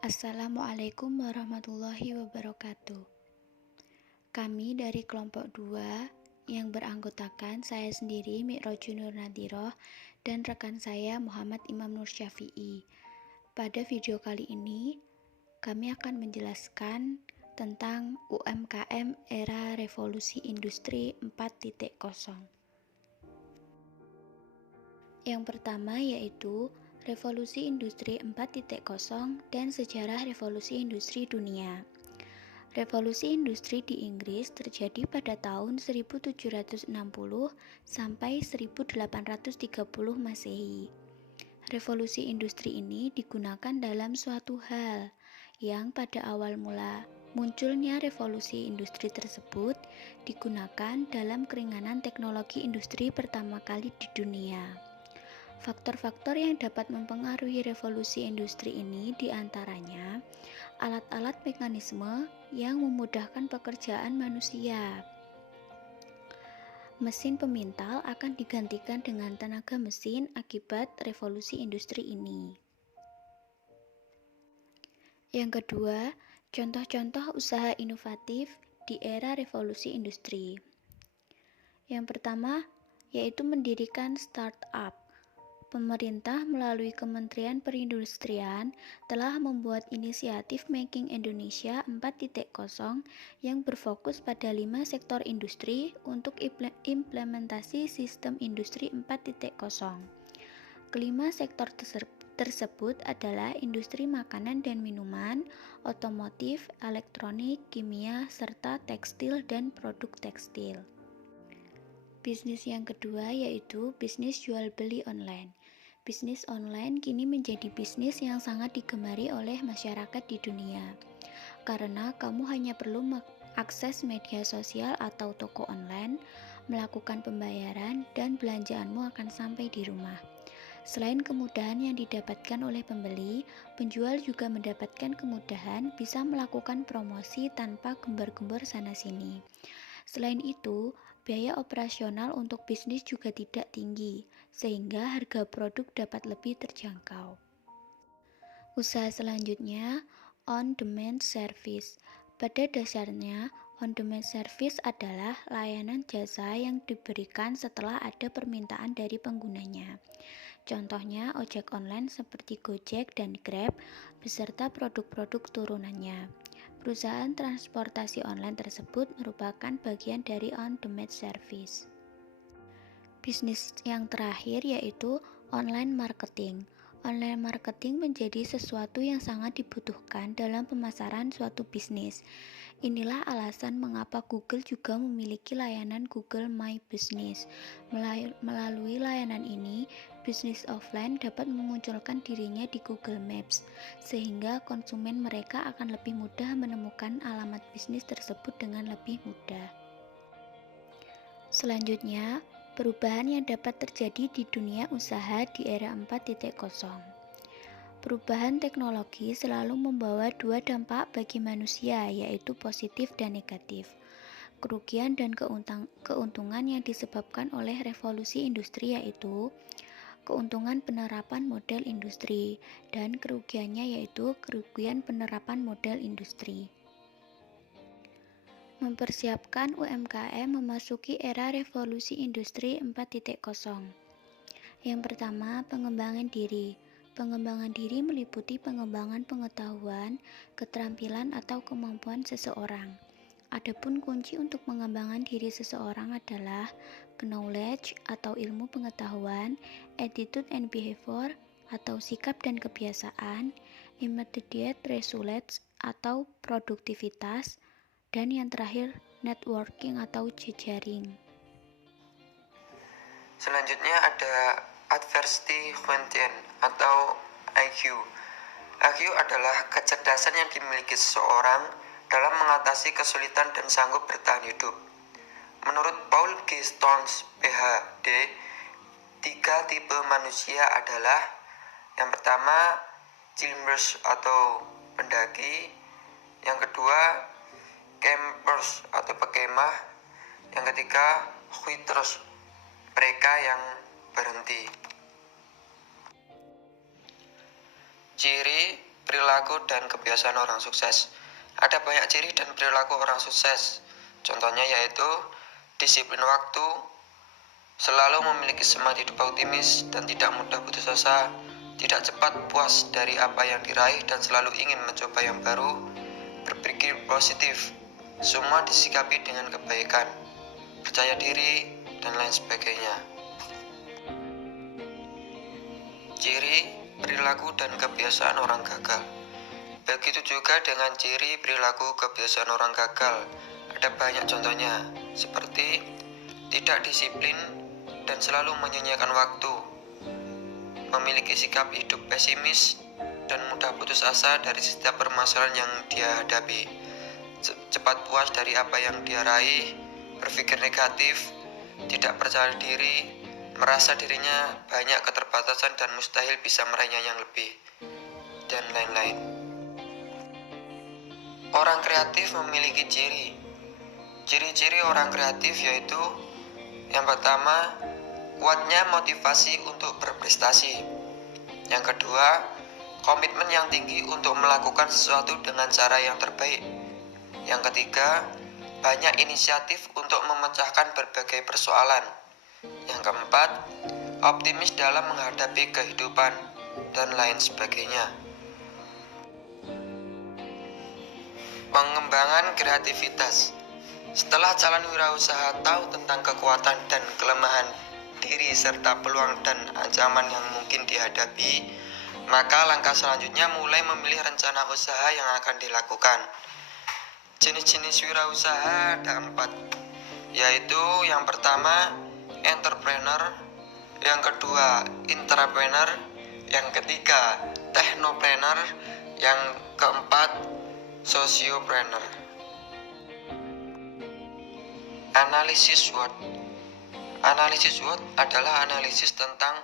Assalamualaikum warahmatullahi wabarakatuh. Kami dari kelompok 2 yang beranggotakan saya sendiri Mi'rajun Nur Nadhiroh dan rekan saya Muhammad Imam Nur Syafi'i. Pada video kali ini, kami akan menjelaskan tentang UMKM era revolusi industri 4.0. Yang pertama yaitu Revolusi Industri 4.0 dan Sejarah Revolusi Industri Dunia. Revolusi industri di Inggris terjadi pada tahun 1760 sampai 1830 Masehi. Revolusi industri ini digunakan dalam suatu hal yang pada awal mula munculnya revolusi industri tersebut digunakan dalam keringanan teknologi industri pertama kali di dunia. Faktor-faktor yang dapat mempengaruhi revolusi industri ini diantaranya alat-alat mekanisme yang memudahkan pekerjaan manusia. Mesin pemintal akan digantikan dengan tenaga mesin akibat revolusi industri ini. Yang kedua, contoh-contoh usaha inovatif di era revolusi industri. Yang pertama, yaitu mendirikan startup. Pemerintah melalui Kementerian Perindustrian telah membuat inisiatif Making Indonesia 4.0 yang berfokus pada 5 sektor industri untuk implementasi sistem industri 4.0. Kelima sektor tersebut adalah industri makanan dan minuman, otomotif, elektronik, kimia, serta tekstil dan produk tekstil. Bisnis yang kedua yaitu bisnis jual beli online. Bisnis online kini menjadi bisnis yang sangat digemari oleh masyarakat di dunia. Karena kamu hanya perlu mengakses media sosial atau toko online, melakukan pembayaran, dan belanjaanmu akan sampai di rumah. Selain kemudahan yang didapatkan oleh pembeli, penjual juga mendapatkan kemudahan bisa melakukan promosi tanpa gembar-gembor sana-sini. Selain itu, biaya operasional untuk bisnis juga tidak tinggi, sehingga harga produk dapat lebih terjangkau. Usaha selanjutnya, on-demand service. Pada dasarnya, on-demand service adalah layanan jasa yang diberikan setelah ada permintaan dari penggunanya. Contohnya ojek online seperti Gojek dan Grab, beserta produk-produk turunannya. Perusahaan transportasi online tersebut merupakan bagian dari on-demand service. Bisnis yang terakhir yaitu online marketing. Online marketing menjadi sesuatu yang sangat dibutuhkan dalam pemasaran suatu bisnis. Inilah alasan mengapa Google juga memiliki layanan Google My Business. Melalui layanan ini, bisnis offline dapat memunculkan dirinya di Google Maps, sehingga konsumen mereka akan lebih mudah menemukan alamat bisnis tersebut dengan lebih mudah. Selanjutnya, perubahan yang dapat terjadi di dunia usaha di era 4.0. Perubahan teknologi selalu membawa dua dampak bagi manusia, yaitu positif dan negatif. Kerugian dan keuntungan yang disebabkan oleh revolusi industri yaitu keuntungan penerapan model industri dan kerugiannya yaitu kerugian penerapan model industri. Mempersiapkan UMKM memasuki era revolusi industri 4.0. Yang pertama, pengembangan diri. Pengembangan diri meliputi pengembangan pengetahuan, keterampilan atau kemampuan seseorang. Adapun kunci untuk pengembangan diri seseorang adalah knowledge atau ilmu pengetahuan, attitude and behavior atau sikap dan kebiasaan, immediate results atau produktivitas, dan yang terakhir networking atau jejaring. Selanjutnya ada adversity quotient atau IQ. IQ adalah kecerdasan yang dimiliki seseorang dalam mengatasi kesulitan dan sanggup bertahan hidup. Menurut Paul G. Stones, PhD, 3 tipe manusia adalah: yang pertama, climbers atau pendaki, yang kedua, campers atau pekemah, yang ketiga, quitters, mereka yang berhenti. Ciri perilaku dan kebiasaan orang sukses. Ada banyak ciri dan perilaku orang sukses. Contohnya yaitu disiplin waktu, selalu memiliki semangat hidup optimis dan tidak mudah putus asa, tidak cepat puas dari apa yang diraih dan selalu ingin mencoba yang baru, berpikir positif, semua disikapi dengan kebaikan, percaya diri, dan lain sebagainya. Ciri, perilaku, dan kebiasaan orang gagal. Begitu juga dengan ciri, perilaku, kebiasaan orang gagal. Ada banyak contohnya, seperti tidak disiplin dan selalu menyia-nyiakan waktu, memiliki sikap hidup pesimis dan mudah putus asa dari setiap permasalahan yang dia hadapi, cepat puas dari apa yang dia raih, berpikir negatif, tidak percaya diri, merasa dirinya banyak keterbatasan dan mustahil bisa meraihnya yang lebih, dan lain-lain. Orang kreatif memiliki ciri-ciri orang kreatif yaitu yang pertama, kuatnya motivasi untuk berprestasi. Yang kedua, komitmen yang tinggi untuk melakukan sesuatu dengan cara yang terbaik. Yang ketiga, banyak inisiatif untuk memecahkan berbagai persoalan. Yang keempat, optimis dalam menghadapi kehidupan, dan lain sebagainya. Pengembangan kreativitas. Setelah calon wirausaha tahu tentang kekuatan dan kelemahan diri serta peluang dan ancaman yang mungkin dihadapi, maka langkah selanjutnya mulai memilih rencana usaha yang akan dilakukan. Jenis-jenis wirausaha ada 4, yaitu yang pertama, entrepreneur, yang kedua, intrapreneur, yang ketiga, technopreneur, yang keempat, sociopreneur. Analisis SWOT. Analisis SWOT adalah analisis tentang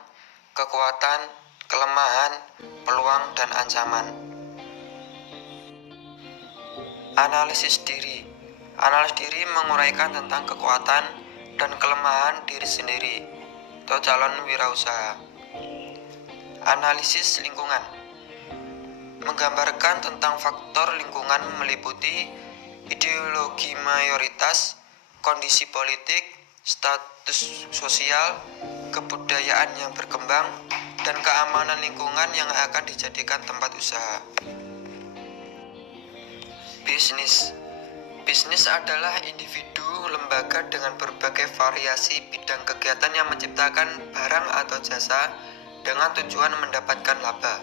kekuatan, kelemahan, peluang, dan ancaman. Analisis diri. Analisis diri menguraikan tentang kekuatan dan kelemahan diri sendiri atau calon wirausaha. Analisis lingkungan. Menggambarkan tentang faktor lingkungan meliputi ideologi mayoritas, kondisi politik, status sosial, kebudayaan yang berkembang, dan keamanan lingkungan yang akan dijadikan tempat usaha. Bisnis. Bisnis adalah individu, lembaga dengan berbagai variasi bidang kegiatan yang menciptakan barang atau jasa dengan tujuan mendapatkan laba.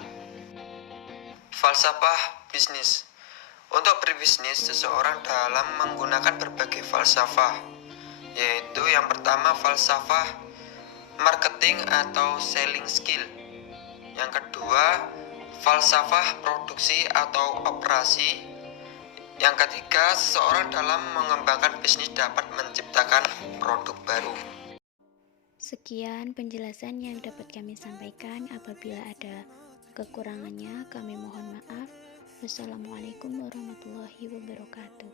Falsafah bisnis. Untuk berbisnis, seseorang dalam menggunakan berbagai falsafah, yaitu yang pertama falsafah marketing atau selling skill. Yang kedua, falsafah produksi atau operasi. Yang ketiga, seseorang dalam mengembangkan bisnis dapat menciptakan produk baru. Sekian penjelasan yang dapat kami sampaikan. Apabila ada kekurangannya, kami mohon maaf. Wassalamualaikum warahmatullahi wabarakatuh.